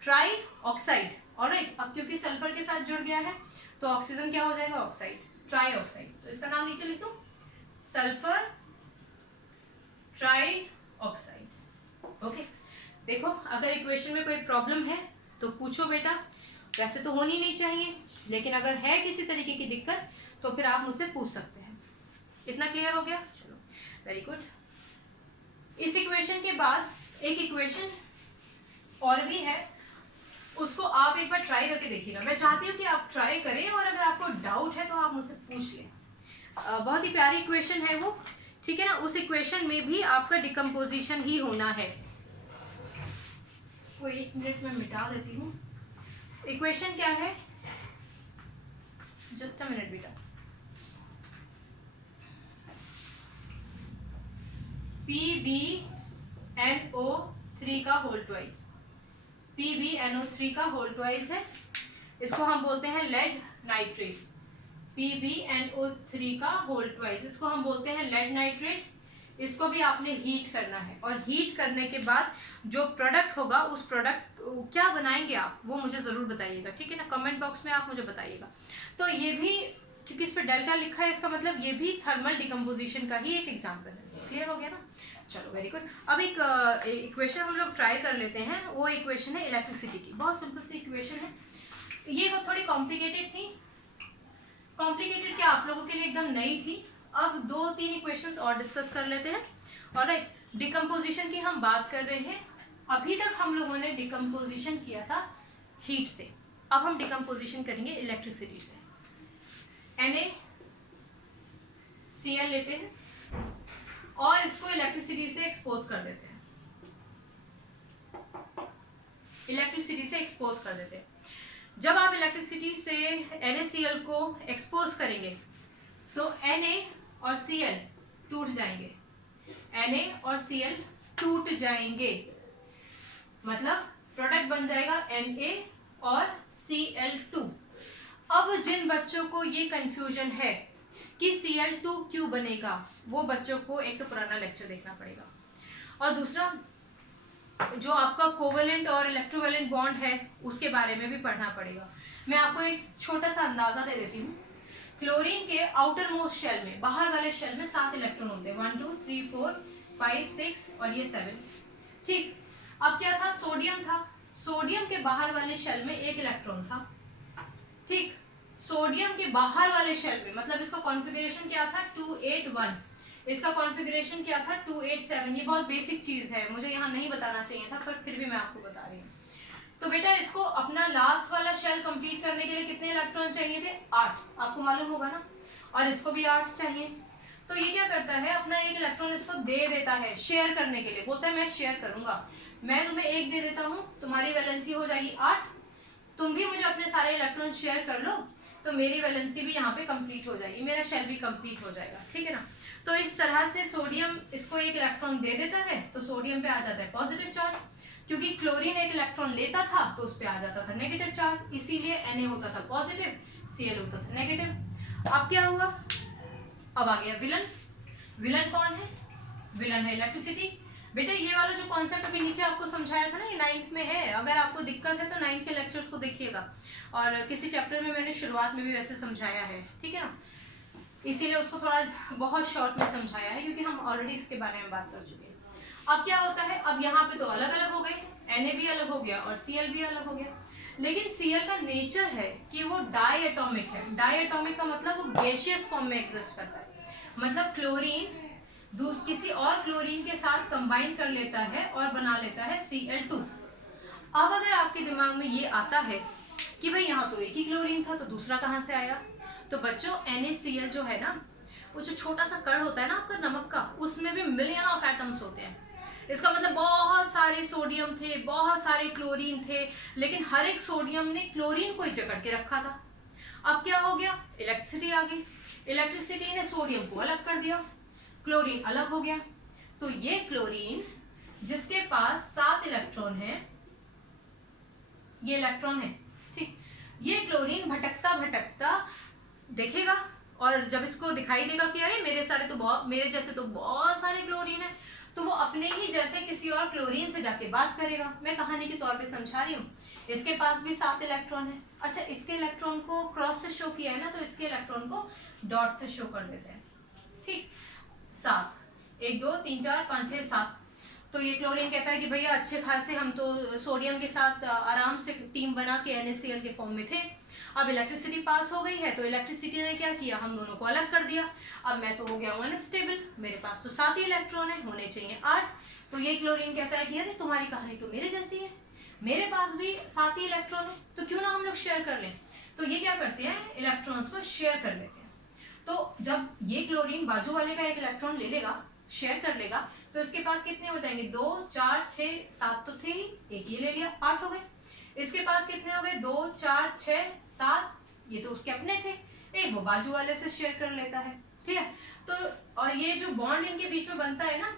ट्राई ऑक्साइड। ऑलराइट, अब क्योंकि सल्फर के साथ जुड़ गया है तो ऑक्सीजन क्या हो जाएगा ऑक्साइड, ट्राई ऑक्साइड। तो इसका नाम नीचे लिख दो सल्फर ट्राई ऑक्साइड। ओके, देखो अगर इक्वेशन में कोई प्रॉब्लम है तो पूछो बेटा, वैसे तो होनी नहीं चाहिए, लेकिन अगर है किसी तरीके की दिक्कत तो फिर आप मुझसे पूछ सकते हैं। इतना क्लियर हो गया? चलो वेरी गुड। इस इक्वेशन के बाद एक इक्वेशन और भी है, उसको आप एक बार ट्राई करके देखिएगा। मैं चाहती हूँ कि आप ट्राई करें और अगर आपको डाउट है तो आप मुझसे पूछ लें। बहुत ही प्यारी इक्वेशन है वो, ठीक है ना। उस इक्वेशन में भी आपका डिकम्पोजिशन ही होना है। इसको 1 मिनट में मिटा देती हूँ। इक्वेशन क्या है, जस्ट अ मिनट बेटा। PbNO3 का होल ट्वाइस, PbNO3 का होल ट्वाइस है। इसको हम बोलते हैं लेड नाइट्रेट। PbNO3 का होल ट्वाइस, इसको हम बोलते हैं लेड नाइट्रेट। इसको भी आपने हीट करना है और हीट करने के बाद जो प्रोडक्ट होगा उस प्रोडक्ट क्या बनाएंगे आप, वो मुझे ज़रूर बताइएगा, ठीक है ना। कमेंट बॉक्स में आप मुझे बताइएगा। तो ये भी, क्योंकि इस पर डेल्टा लिखा है, इसका मतलब ये भी थर्मल डिकम्पोजिशन का ही एक एग्जाम्पल है। क्लियर हो गया ना? चलो वेरी गुड। अब एक इक्वेशन हम लोग ट्राई कर लेते हैं। वो इक्वेशन है इलेक्ट्रिसिटी की। बहुत सिंपल सी इक्वेशन है ये, थोड़ी कॉम्प्लिकेटेड थी। कॉम्प्लिकेटेड क्या, आप लोगों के लिए एकदम नई थी। अब 2-3 इक्वेशंस और डिस्कस कर लेते हैं। ऑलराइट, डिकम्पोजिशन की हम बात कर रहे हैं। अभी तक हम लोगों ने डिकम्पोजिशन किया था हीट से, अब हम डिकम्पोजिशन करेंगे इलेक्ट्रिसिटी से। NaCl लेते हैं और इसको इलेक्ट्रिसिटी से एक्सपोज कर देते हैं। इलेक्ट्रिसिटी से एक्सपोज कर देते हैं। जब आप इलेक्ट्रिसिटी से NaCl को एक्सपोज करेंगे तो Na और Cl टूट जाएंगे। Na और Cl टूट जाएंगे, मतलब प्रोडक्ट बन जाएगा Na और Cl2। अब जिन बच्चों को ये कंफ्यूजन है कि Cl2 क्यों बनेगा, वो बच्चों को एक तो पुराना लेक्चर देखना पड़ेगा और दूसरा जो आपका कोवेलेंट और इलेक्ट्रोवेलेंट बॉन्ड है उसके बारे में भी पढ़ना पड़ेगा। मैं आपको एक छोटा सा अंदाजा दे देती हूँ। क्लोरीन के आउटर मोस्ट शेल में, बाहर वाले शेल में 7 इलेक्ट्रॉन होते हैं, 1 2 3 4 5 6 और ये 7, ठीक। अब क्या था, सोडियम था। सोडियम के बाहर वाले शेल में 1 इलेक्ट्रॉन था, ठीक। सोडियम के बाहर वाले शेल में, मतलब इसका कॉन्फ़िगरेशन क्या था, 281। इसका कॉन्फ़िगरेशन क्या था, 287। ये बहुत बेसिक चीज है, मुझे यहाँ नहीं बताना चाहिए था, पर फिर भी मैं आपको बता रही हूँ। तो बेटा इसको अपना लास्ट वाला शेल कंप्लीट करने के लिए कितने इलेक्ट्रॉन चाहिए थे, 8, आपको मालूम होगा ना। और इसको भी 8 चाहिए। तो ये क्या करता है, अपना 1 इलेक्ट्रॉन इसको दे देता है शेयर करने के लिए, बोलता है मैं शेयर करूंगा, मैं तुम्हें 1 दे देता हूँ, तुम्हारी वैलेंसी हो जाएगी 8, तुम भी मुझे अपने सारे इलेक्ट्रॉन शेयर कर लो, तो मेरी वैलेंसी भी यहाँ पे कंप्लीट हो जाएगी, मेरा शेल भी कंप्लीट हो जाएगा, ठीक है ना। तो इस तरह से सोडियम इसको 1 इलेक्ट्रॉन दे देता है तो सोडियम पे आ जाता है पॉजिटिव चार्ज, क्योंकि क्लोरीन 1 इलेक्ट्रॉन लेता था तो उस पे आ जाता था नेगेटिव चार्ज, इसीलिए Na होता था पॉजिटिव, Cl होता था नेगेटिव। अब क्या हुआ, अब आ गया विलन। विलन कौन है, विलन है इलेक्ट्रिसिटी। बेटा ये वाला जो कॉन्सेप्ट अभी नीचे आपको समझाया था ना, ये 9th में है। अगर आपको दिक्कत है तो 9th के लेक्चर्स को देखिएगा, और किसी चैप्टर में मैंने शुरुआत में भी वैसे समझाया है, ठीक है ना। इसीलिए उसको थोड़ा बहुत शॉर्ट में समझाया है, क्योंकि हम ऑलरेडी इसके बारे में बात कर चुके हैं। अब क्या होता है, अब यहाँ पे तो अलग अलग हो गए, Na भी अलग हो गया और Cl भी अलग हो गया, लेकिन Cl का नेचर है कि वो डाई एटॉमिक है। डाई एटॉमिक का मतलब वो गैसियस फॉर्म में एग्जिस्ट करता है, मतलब क्लोरीन किसी और क्लोरीन के साथ कंबाइन कर लेता है और बना लेता है Cl2। अब अगर आपके दिमाग में ये आता है कि भाई यहाँ तो एक ही क्लोरीन था तो दूसरा कहाँ से आया, तो बच्चों NaCl जो है ना, वो जो छोटा सा कण होता है ना आपका नमक का, उसमें भी मिलियन ऑफ एटम्स होते हैं। इसका मतलब बहुत सारे सोडियम थे, बहुत सारे क्लोरीन थे, लेकिन हर एक सोडियम ने क्लोरीन को जकड़ के रखा था। अब क्या हो गया, इलेक्ट्रिसिटी आ गई, इलेक्ट्रिसिटी ने सोडियम को अलग कर दिया, क्लोरीन अलग हो गया। तो ये क्लोरीन जिसके पास 7 इलेक्ट्रॉन है, ये इलेक्ट्रॉन है, ठीक। ये क्लोरीन भटकता भटकता देखेगा और जब इसको दिखाई देगा कि अरे मेरे जैसे तो बहुत सारे क्लोरीन है, तो वो अपने ही जैसे किसी और क्लोरीन से जाके बात करेगा। मैं कहानी के तौर पे समझा रही हूँ। इसके पास भी 7 इलेक्ट्रॉन है, अच्छा इसके इलेक्ट्रॉन को क्रॉस से शो किया है ना, तो इसके इलेक्ट्रॉन को डॉट से शो कर देते हैं, ठीक। 7, 1 2 3 4 5 6 7। तो ये क्लोरीन कहता है कि भैया अच्छे खासे हम तो सोडियम के साथ आराम से टीम बना के NaCl के फॉर्म में थे, अब इलेक्ट्रिसिटी पास हो गई है तो इलेक्ट्रिसिटी ने क्या किया, हम दोनों को अलग कर दिया। अब मैं तो हो गया हूँ अनस्टेबल, मेरे पास तो 7 ही इलेक्ट्रॉन है, होने चाहिए 8। तो ये क्लोरीन कहता है कि अरे तुम्हारी कहानी तो मेरे जैसी है, मेरे पास भी 7 ही इलेक्ट्रॉन है, तो क्यों ना हम लोग शेयर कर लें। तो ये क्या करते हैं, इलेक्ट्रॉन्स को शेयर कर लेते हैं। तो जब ये क्लोरीन बाजू वाले का एक इलेक्ट्रॉन ले लेगा, शेयर कर लेगा, तो इसके पास कितने हो जाएंगे, 2 4 6 7 तो थे ही, एक ये ले लिया, 8 हो गए। इसके पास कितने हो गए, 2 4 6 7, ये तो उसके अपने थे, एक वो बाजू वाले से शेयर कर लेता है, ठीक है। तो और ये जो बॉन्ड इनके बीच में बनता है ना,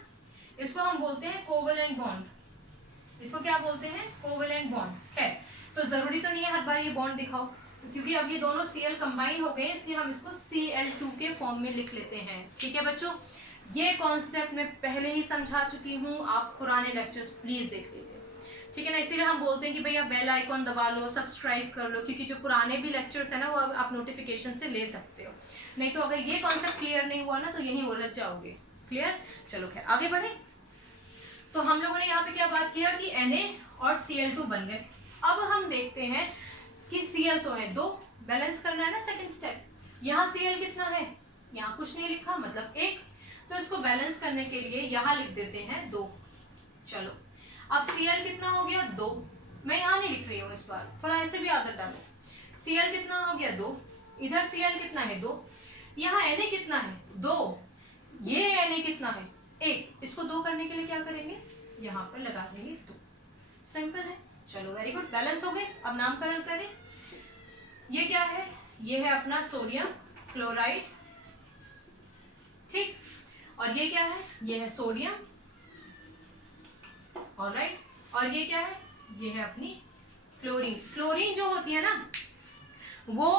इसको हम बोलते हैं कोवेलेंट बॉन्ड। इसको क्या बोलते हैं, कोवेलेंट बॉन्ड है। तो जरूरी तो नहीं है हर बार ये बॉन्ड दिखाओ, तो क्योंकि अब ये दोनों Cl कंबाइन हो गए, इसलिए हम इसको Cl2 के फॉर्म में लिख लेते हैं, ठीक है बच्चों। ये कॉन्सेप्ट मैं पहले ही समझा चुकी हूँ, आप पुराने लेक्चर्स प्लीज देख लीजिए, ठीक है ना। इसीलिए हम बोलते हैं कि भैया बेल आइकॉन दबा लो, सब्सक्राइब कर लो, क्योंकि जो पुराने भी लेक्चर्स है ना वो आप नोटिफिकेशन से ले सकते हो। नहीं तो अगर ये कॉन्सेप्ट क्लियर नहीं हुआ ना तो यहीं उलझ जाओगे। क्लियर, चलो खैर आगे बढ़े। तो हम लोगों ने यहाँ पे क्या बात किया कि Na और Cl2 बन गए। अब हम देखते हैं कि Cl तो है 2, बैलेंस करना है ना सेकंड स्टेप। यहाँ Cl कितना है, यहाँ कुछ नहीं लिखा, मतलब 1, तो इसको बैलेंस करने के लिए यहाँ लिख देते हैं 2। चलो अब Cl कितना हो गया, 2, मैं यहाँ नहीं लिख रही हूँ इस बार, थोड़ा ऐसे भी आदत डालो। Cl कितना हो गया, 2, इधर Cl कितना है, 2, यहाँ Na कितना है, 2, ये Na कितना है, 1, इसको 2 करने के लिए क्या करेंगे, यहाँ पर लगा देंगे 2, सिंपल है। चलो वेरी गुड, बैलेंस हो गए। अब नामकरण करें, ये क्या है, ये है अपना सोडियम क्लोराइड, ठीक, और ये क्या है, ये है सोडियम, ऑलराइट, और ये क्या है, ये है अपनी क्लोरीन। क्लोरीन जो होती है ना वो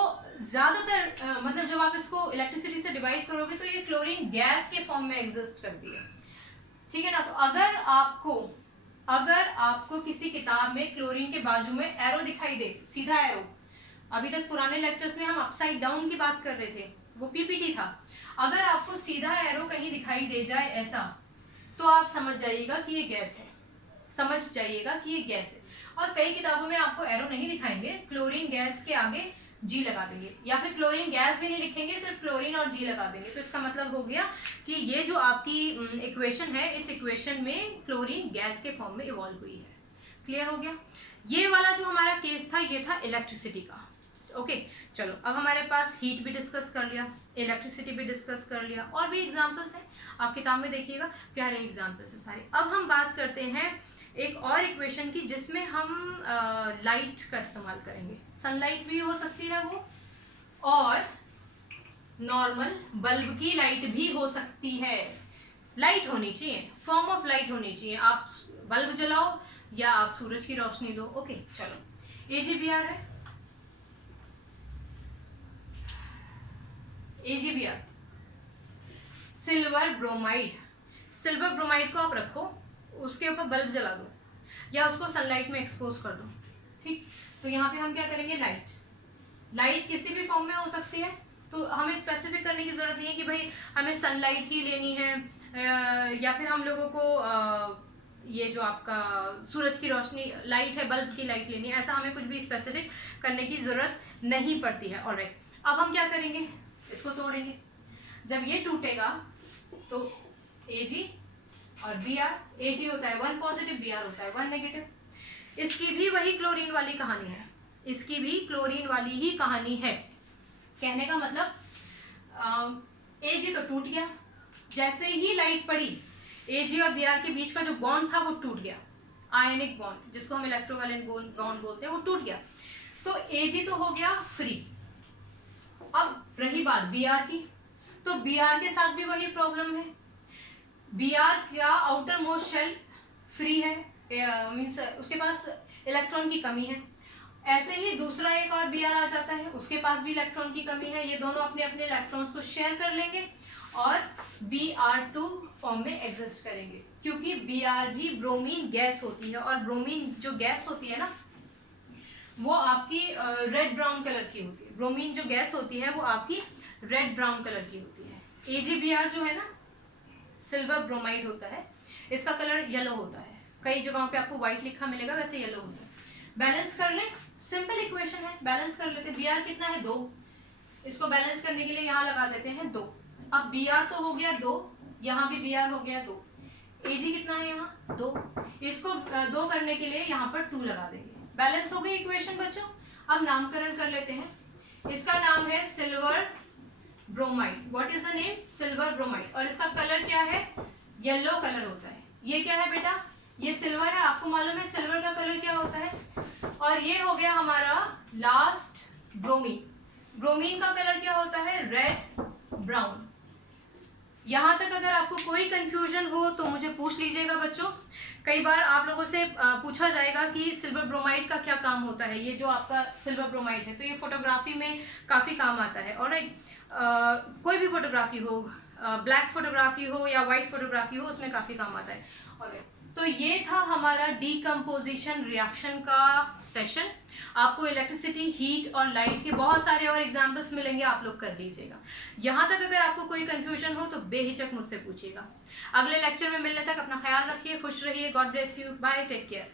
ज्यादातर मतलब जब आप इसको इलेक्ट्रिसिटी से डिवाइड करोगे तो ये क्लोरीन गैस के फॉर्म में एग्जिस्ट करती है, ठीक है ना। तो अगर आपको किसी किताब में क्लोरीन के बाजू में एरो दिखाई दे, सीधा एरो, अभी तक पुराने लेक्चर्स में हम अपसाइड डाउन की बात कर रहे थे, वो पीपीटी था, अगर आपको सीधा एरो कहीं दिखाई दे जाए ऐसा, तो आप समझ जाइएगा कि ये गैस है, समझ जाइएगा कि ये गैस है। और कई किताबों में आपको एरो नहीं दिखाएंगे, क्लोरीन गैस के आगे G लगा देंगे, या फिर क्लोरीन गैस भी नहीं लिखेंगे, सिर्फ क्लोरीन और G लगा देंगे। तो इसका मतलब हो गया कि ये जो आपकी इक्वेशन है, इस इक्वेशन में क्लोरीन गैस के फॉर्म में इवॉल्व हुई है। क्लियर हो गया। ये वाला जो हमारा केस था ये था इलेक्ट्रिसिटी का। ओके चलो, अब हमारे पास हीट भी डिस्कस कर लिया, इलेक्ट्रिसिटी भी डिस्कस कर लिया, और भी एग्जांपल्स हैं, आप किताब में देखिएगा, प्यारे एग्जांपल्स हैं सारे। अब हम बात करते हैं एक और इक्वेशन की जिसमें हम लाइट का इस्तेमाल करेंगे। सनलाइट भी हो सकती है वो, और नॉर्मल बल्ब की लाइट भी हो सकती है। लाइट होनी चाहिए, फॉर्म ऑफ लाइट होनी चाहिए, आप बल्ब जलाओ या आप सूरज की रोशनी दो। ओके चलो, AgBr है, AgBr silver bromide. Silver bromide को आप रखो, उसके ऊपर बल्ब जला दो या उसको सनलाइट में एक्सपोज कर दो, ठीक। तो यहाँ पे हम क्या करेंगे, लाइट किसी भी फॉर्म में हो सकती है, तो हमें स्पेसिफिक करने की जरूरत नहीं है कि भाई हमें सनलाइट ही लेनी है, या फिर हम लोगों को ये जो आपका सूरज की रोशनी लाइट है, बल्ब की लाइट लेनी है, ऐसा हमें कुछ भी स्पेसिफिक करने की जरूरत नहीं पड़ती है। ऑलराइट, अब हम क्या करेंगे, इसको तोड़ेंगे। जब ये टूटेगा तो Ag और Br, Ag होता है 1 पॉजिटिव, Br होता है 1 नेगेटिव। इसकी भी वही क्लोरीन वाली कहानी है, इसकी भी क्लोरीन वाली ही कहानी है। कहने का मतलब Ag तो टूट गया, जैसे ही लाइट पड़ी Ag और Br के बीच का जो बॉन्ड था वो टूट गया, आयनिक बॉन्ड जिसको हम इलेक्ट्रोवैलेंट बॉन्ड बोलते हैं, वो टूट गया। तो Ag तो हो गया फ्री। अब रही बात Br की, तो Br के साथ भी वही प्रॉब्लम है, Br का आउटर मोस्ट शेल फ्री है, मीन्स उसके पास इलेक्ट्रॉन की कमी है। ऐसे ही दूसरा एक और Br आ जाता है, उसके पास भी इलेक्ट्रॉन की कमी है, ये दोनों अपने अपने इलेक्ट्रॉन्स को शेयर कर लेंगे और Br2 फॉर्म में एग्जिस्ट करेंगे, क्योंकि Br भी ब्रोमीन गैस होती है, और ब्रोमीन जो गैस होती है ना वो आपकी रेड ब्राउन कलर की होती है। ब्रोमीन जो गैस होती है वो आपकी रेड ब्राउन कलर की होती है। AgBr जो है ना सिल्वर ब्रोमाइड होता है, इसका कलर येलो होता है, कई जगहों पे आपको व्हाइट लिखा मिलेगा, वैसे येलो होता है। बैलेंस कर ले, सिंपल इक्वेशन है, बैलेंस कर लेते हैं। बी आर कितना है 2, इसको बैलेंस करने के लिए यहाँ लगा देते हैं 2। अब बी आर तो हो गया 2, यहाँ भी बी आर हो गया 2, ए जी कितना है यहाँ 2, इसको 2 करने के लिए यहाँ पर 2 लगा देंगे। बैलेंस हो गई इक्वेशन बच्चों। अब नामकरण कर लेते हैं, इसका नाम है silver bromide. What is the name? Silver bromide. और इसका कलर क्या है? येलो कलर होता है। ये क्या है बेटा? ये सिल्वर है, आपको मालूम है सिल्वर का कलर क्या होता है। और ये हो गया हमारा लास्ट ब्रोमीन। ब्रोमीन का कलर क्या होता है? Red brown. यहां तक अगर आपको कोई कंफ्यूजन हो तो मुझे पूछ लीजिएगा बच्चों। कई बार आप लोगों से पूछा जाएगा कि सिल्वर ब्रोमाइड का क्या काम होता है। ये जो आपका सिल्वर ब्रोमाइड है तो ये फोटोग्राफी में काफ़ी काम आता है। ऑलराइट, कोई भी फोटोग्राफी हो, ब्लैक फोटोग्राफी हो या वाइट फोटोग्राफी हो, उसमें काफ़ी काम आता है। ऑलराइट, तो ये था हमारा डीकम्पोजिशन रिएक्शन का सेशन। आपको इलेक्ट्रिसिटी, हीट और लाइट के बहुत सारे और एग्जाम्पल्स मिलेंगे, आप लोग कर लीजिएगा। यहाँ तक अगर आपको कोई कंफ्यूजन हो तो बेहिचक मुझसे पूछिएगा। अगले लेक्चर में मिलने तक अपना ख्याल रखिए, खुश रहिए। God bless you, bye, take care.